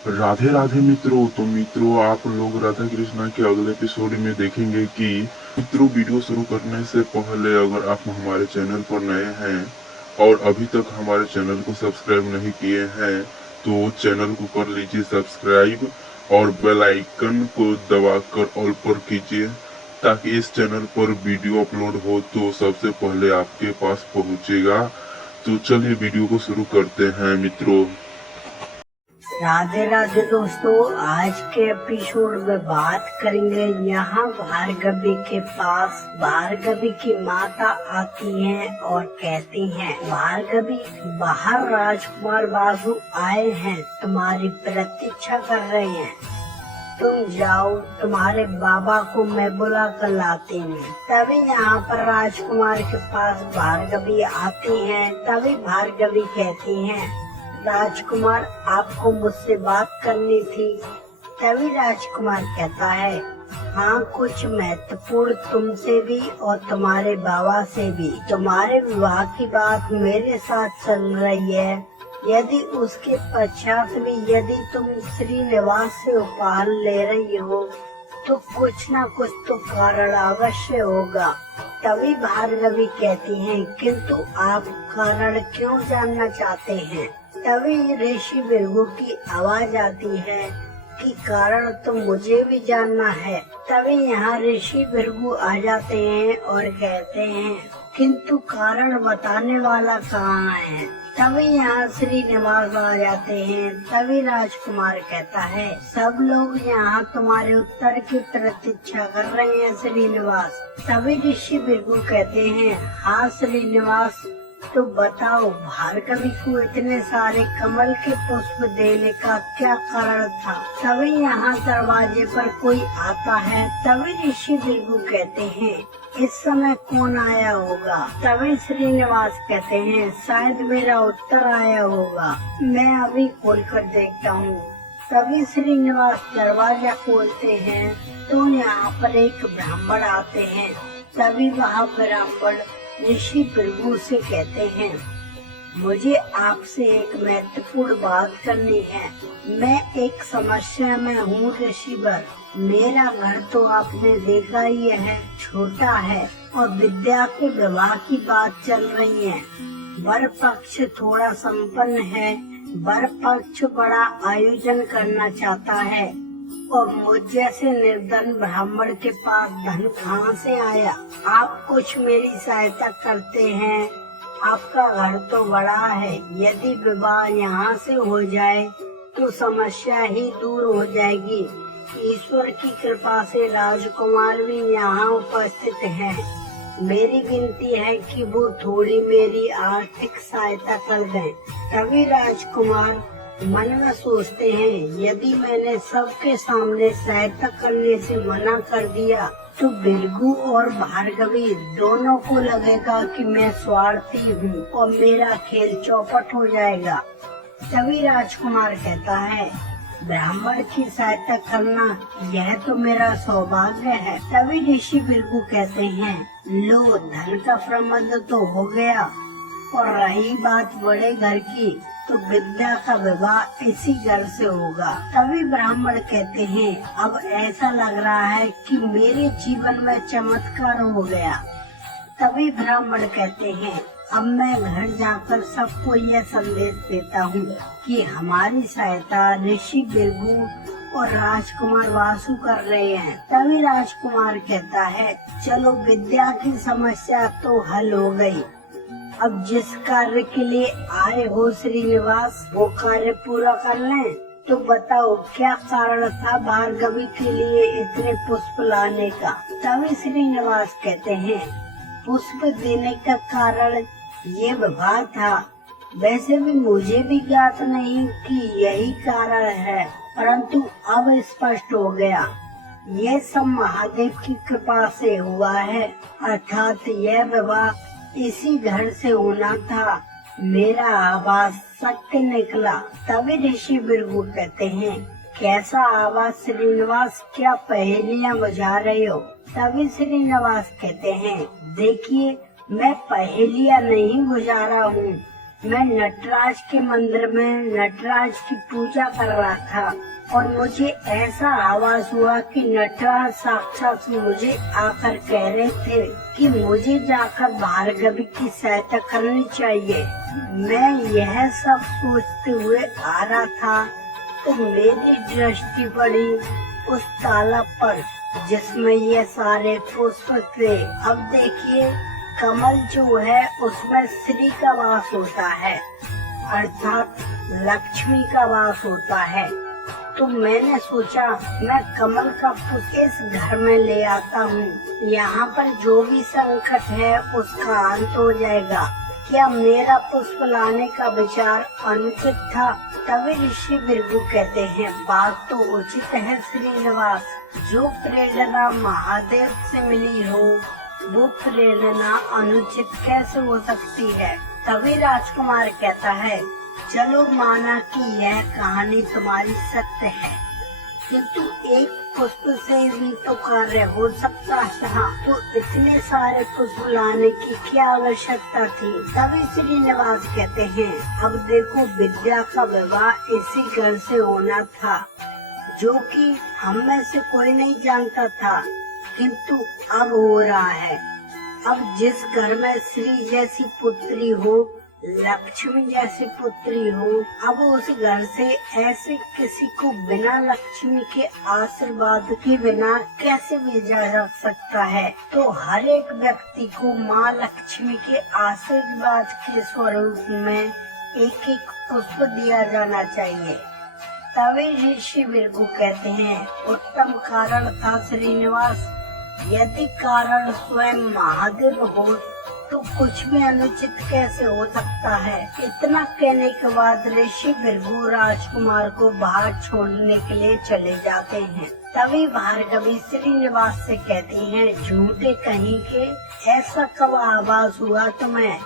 राधे राधे मित्रों। तो मित्रों, आप लोग राधा कृष्णा के अगले एपिसोड में देखेंगे कि मित्रों, वीडियो शुरू करने से पहले अगर आप हमारे चैनल पर नए हैं और अभी तक हमारे चैनल को सब्सक्राइब नहीं किए हैं तो चैनल को कर लीजिए सब्सक्राइब और बेल आइकन को दबाकर ऑल पर कीजिए ताकि इस चैनल पर वीडियो अपलोड हो तो सबसे पहले आपके पास पहुंचेगा। तो चलिए वीडियो को शुरू करते हैं मित्रों। राधे राधे दोस्तों, आज के एपिसोड में बात करेंगे। यहाँ भार्गवी के पास भार्गवी की माता आती हैं और कहती हैं, भार्गवी बाहर राजकुमार बासु आए हैं, तुम्हारी प्रतीक्षा कर रहे हैं, तुम जाओ, तुम्हारे बाबा को मैं बुला कर लाती हूँ। तभी यहाँ पर राजकुमार के पास भार्गवी आती हैं। तभी भार्गवी कहती हैं, राजकुमार आपको मुझसे बात करनी थी। तभी राजकुमार कहता है, हाँ, कुछ महत्वपूर्ण तुमसे भी और तुम्हारे बाबा से भी। तुम्हारे विवाह की बात मेरे साथ चल रही है। यदि उसके पश्चात भी यदि तुम श्रीनिवास से उपहार ले रही हो तो कुछ न कुछ तो कारण अवश्य होगा। तभी भार्गवी कहती हैं, किंतु आप कारण क्यों जानना चाहते हैं? तभी ऋषि भृगु की आवाज आती है कि कारण तो मुझे भी जानना है। तभी यहाँ ऋषि भृगु आ जाते हैं और कहते हैं, किंतु कारण बताने वाला कहाँ है? तभी यहाँ श्रीनिवास आ जाते हैं। तभी राजकुमार कहता है, सब लोग यहाँ तुम्हारे उत्तर की प्रतीक्षा कर रहे हैं श्रीनिवास। तभी ऋषि भृगु कहते हैं, हाँ श्रीनिवास, तो बताओ, भार्गवी को इतने सारे कमल के पुष्प देने का क्या कारण था? तभी यहाँ दरवाजे पर कोई आता है। तभी ऋषि भृगु कहते हैं, इस समय कौन आया होगा? तभी श्रीनिवास कहते हैं, शायद मेरा उत्तर आया होगा, मैं अभी खोलकर देखता हूँ। तभी श्रीनिवास दरवाजा खोलते हैं तो यहाँ पर एक ब्राह्मण आते हैं। तभी वह ब्राह्मण ऋषि भृगु से कहते हैं, मुझे आपसे एक महत्वपूर्ण बात करनी है। मैं एक समस्या में हूँ ऋषिवर। मेरा घर तो आपने देखा ही है, छोटा है और विद्या के विवाह की बात चल रही है। वर पक्ष थोड़ा संपन्न है, वर पक्ष बड़ा आयोजन करना चाहता है और मुझ जैसे निर्धन ब्राह्मण के पास धन कहाँ से आया? आप कुछ मेरी सहायता करते हैं। आपका घर तो बड़ा है, यदि विवाह यहाँ से हो जाए तो समस्या ही दूर हो जाएगी। ईश्वर की कृपा से राजकुमार भी यहाँ उपस्थित हैं। मेरी विनती है कि वो थोड़ी मेरी आर्थिक सहायता कर दें। तभी राजकुमार मन में सोचते हैं, यदि मैंने सबके सामने सहायता करने से मना कर दिया तो भृगु और भार्गवी दोनों को लगेगा कि मैं स्वार्थी हूँ और मेरा खेल चौपट हो जाएगा। तभी राजकुमार कहता है, ब्राह्मण की सहायता करना यह तो मेरा सौभाग्य है। तभी ऋषि भृगु कहते हैं, लो, धन का प्रबंध तो हो गया और रही बात बड़े घर की तो विद्या का विवाह इसी घर से होगा। तभी ब्राह्मण कहते हैं, अब ऐसा लग रहा है कि मेरे जीवन में चमत्कार हो गया। तभी ब्राह्मण कहते हैं, अब मैं घर जाकर सबको यह संदेश देता हूँ कि हमारी सहायता ऋषि भृगु और राजकुमार वासु कर रहे हैं। तभी राजकुमार कहता है, चलो, विद्या की समस्या तो हल हो गई। अब जिस कार्य के लिए आए हो श्रीनिवास, वो कार्य पूरा कर लें। तो बताओ, क्या कारण था भार्गवी के लिए इतने पुष्प लाने का? तभी श्रीनिवास कहते हैं, पुष्प देने का कारण ये विवाह था। वैसे भी मुझे भी ज्ञात नहीं कि यही कारण है, परंतु अब स्पष्ट हो गया। ये सब महादेव की कृपा से हुआ है, अर्थात यह विवाह इसी घर से होना था। मेरा आवाज सत्य निकला। तभी ऋषि भृगु कहते हैं, कैसा आवाज श्रीनिवास, क्या पहेलियां बुझा रहे हो? तभी श्रीनिवास कहते हैं, देखिए, मैं पहेलियां नहीं बुझा रहा हूँ, मैं नटराज के मंदिर में नटराज की पूजा कर रहा था और मुझे ऐसा आवाज हुआ कि नटराज साक्षात मुझे आकर कह रहे थे कि मुझे जाकर भार्गवी की सहायता करनी चाहिए। मैं यह सब सोचते हुए आ रहा था तो मेरी दृष्टि पड़ी उस तालाब पर जिसमें ये सारे पुष्प थे। अब देखिए, कमल जो है उसमें श्री का वास होता है, अर्थात लक्ष्मी का वास होता है। तो मैंने सोचा मैं कमल का पुष्प इस घर में ले आता हूँ, यहाँ पर जो भी संकट है उसका अंत हो जाएगा। क्या मेरा पुष्प लाने का विचार अनुचित था? तभी ऋषि भृगु कहते हैं, बात तो उचित है श्रीनिवास। जो प्रेरणा महादेव से मिली हो वो प्रेरणा अनुचित कैसे हो सकती है? तभी राजकुमार कहता है, चलो माना कि यह कहानी तुम्हारी सत्य है, किंतु एक पुष्प से भी तो कार्य हो सकता था, तो इतने सारे पुष्प लाने की क्या आवश्यकता थी? तभी श्रीनिवास कहते हैं, अब देखो, विद्या का विवाह इसी घर से होना था, जो कि हम में से कोई नहीं जानता था, किंतु अब हो रहा है। अब जिस घर में श्री जैसी पुत्री हो, लक्ष्मी जैसी पुत्री हो, अब उस घर से ऐसे किसी को बिना लक्ष्मी के आशीर्वाद के बिना कैसे भेजा जा सकता है? तो हर एक व्यक्ति को माँ लक्ष्मी के आशीर्वाद के स्वरूप में एक एक पुष्प दिया जाना चाहिए। तभी ऋषि भृगु कहते हैं, उत्तम कारण था श्रीनिवास। यदि कारण स्वयं महादेव हो तो कुछ भी अनुचित कैसे हो सकता है? इतना कहने के बाद ऋषि भृगु राजकुमार को बाहर छोड़ने के लिए चले जाते हैं। तभी भार्गवी श्रीनिवास से कहती हैं, झूठे कहीं के, ऐसा कब आवाज हुआ तुम्हें?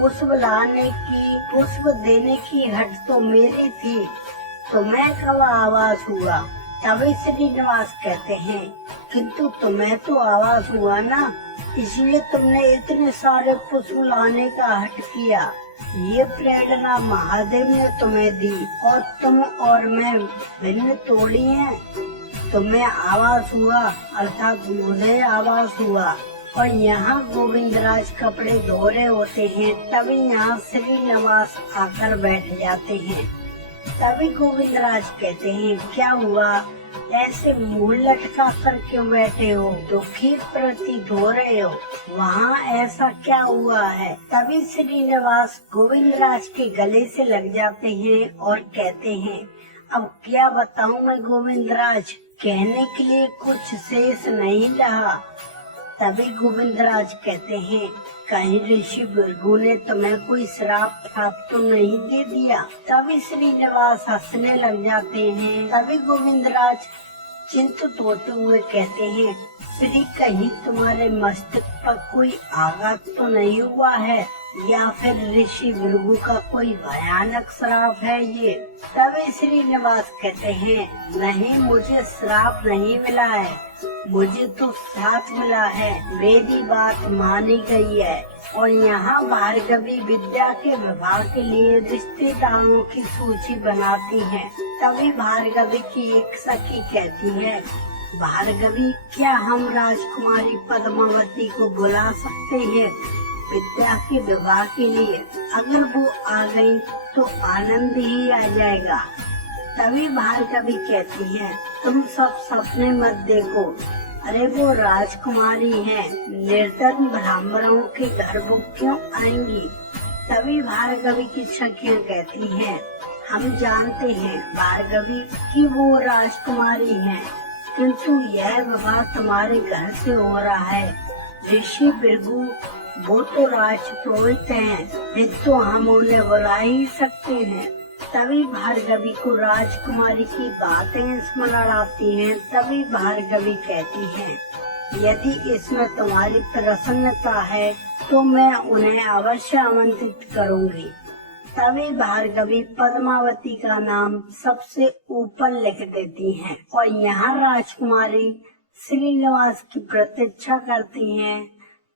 पुष्प लाने की, पुष्प देने की हट तो मेरी थी, तुम्हें कब आवाज हुआ? तभी श्रीनिवास कहते हैं, किंतु तुम्हें तो आवाज हुआ ना, इसलिए तुमने इतने सारे पुष्प लाने का हट किया। ये प्रेरणा महादेव ने तुम्हें दी और तुम और मैं भिन्न तोड़ी हैं। तुम्हें आवाज हुआ अर्थात मुझे आवाज हुआ। और यहाँ गोविंदराज कपड़े धो रहे होते हैं, तभी यहाँ श्रीनिवास आकर बैठ जाते हैं। तभी गोविंदराज कहते हैं, क्या हुआ, ऐसे मुंह लटका कर क्यों बैठे हो? दुखी प्रतीत हो रहे हो, वहाँ ऐसा क्या हुआ है? तभी श्रीनिवास गोविंदराज के गले से लग जाते हैं और कहते हैं, अब क्या बताऊं मैं गोविंदराज, कहने के लिए कुछ शेष नहीं रहा। तभी गोविंदराज कहते हैं, कहीं ऋषि भृगु ने तुम्हें कोई श्राप प्राप्त तो नहीं दे दिया? तभी श्रीनिवास हंसने लग जाते हैं। तभी गोविंदराज चिंतित होते हुए कहते हैं, श्री कहीं तुम्हारे मस्तक पर कोई आघात तो नहीं हुआ है, या फिर ऋषि भृगु का कोई भयानक श्राप है ये? तभी श्रीनिवास कहते हैं, नहीं, मुझे श्राप नहीं मिला है, मुझे तो साथ मिला है, मेरी बात मानी गई है। और यहाँ भार्गवी विद्या के विवाह के लिए रिश्तेदारों की सूची बनाती है। तभी भार्गवी की एक सखी कहती है, भार्गवी, क्या हम राजकुमारी पद्मावती को बुला सकते हैं विद्या के विवाह के लिए? अगर वो आ गई तो आनंद ही आ जाएगा। तभी भार्गवी कहती है, तुम सब सपने मत देखो, अरे वो राजकुमारी है, निर्धन ब्राह्मणों के घर वो क्यों आएंगी? तभी भार्गवी की सखियां कहती हैं, हम जानते हैं भार्गवी कि वो राजकुमारी है, किंतु यह विवाह तुम्हारे घर से हो रहा है। ऋषि भृगु वो तो राजपुरोहित हैं, फिर तो हम उन्हें बुला ही सकते हैं। तभी भार्गवी को राजकुमारी की बातें स्मरण आती हैं। तभी भार्गवी कहती है, यदि इसमें तुम्हारी प्रसन्नता है तो मैं उन्हें अवश्य आमंत्रित करूंगी। तभी भार्गवी पद्मावती का नाम सबसे ऊपर लिख देती हैं और यहाँ राजकुमारी श्रीनिवास की प्रतीक्षा करती हैं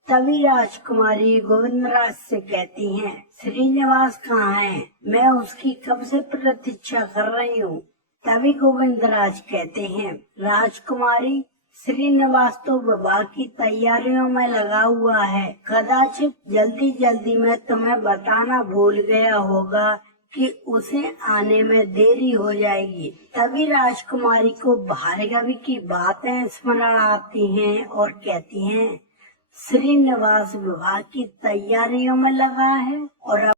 तभी राजकुमारी गोविंदराज से कहती हैं, श्रीनिवास कहाँ है? मैं उसकी कब से प्रतीक्षा कर रही हूँ। तभी गोविंदराज कहते हैं, राजकुमारी श्रीनिवास तो विवाह की तैयारियों में लगा हुआ है। कदाचित जल्दी जल्दी में तुम्हें बताना भूल गया होगा कि उसे आने में देरी हो जाएगी। तभी राजकुमारी को भार्गवी की बातें स्मरण आती हैं और कहती हैं, श्रीनिवास विवाह की तैयारियों में लगा है और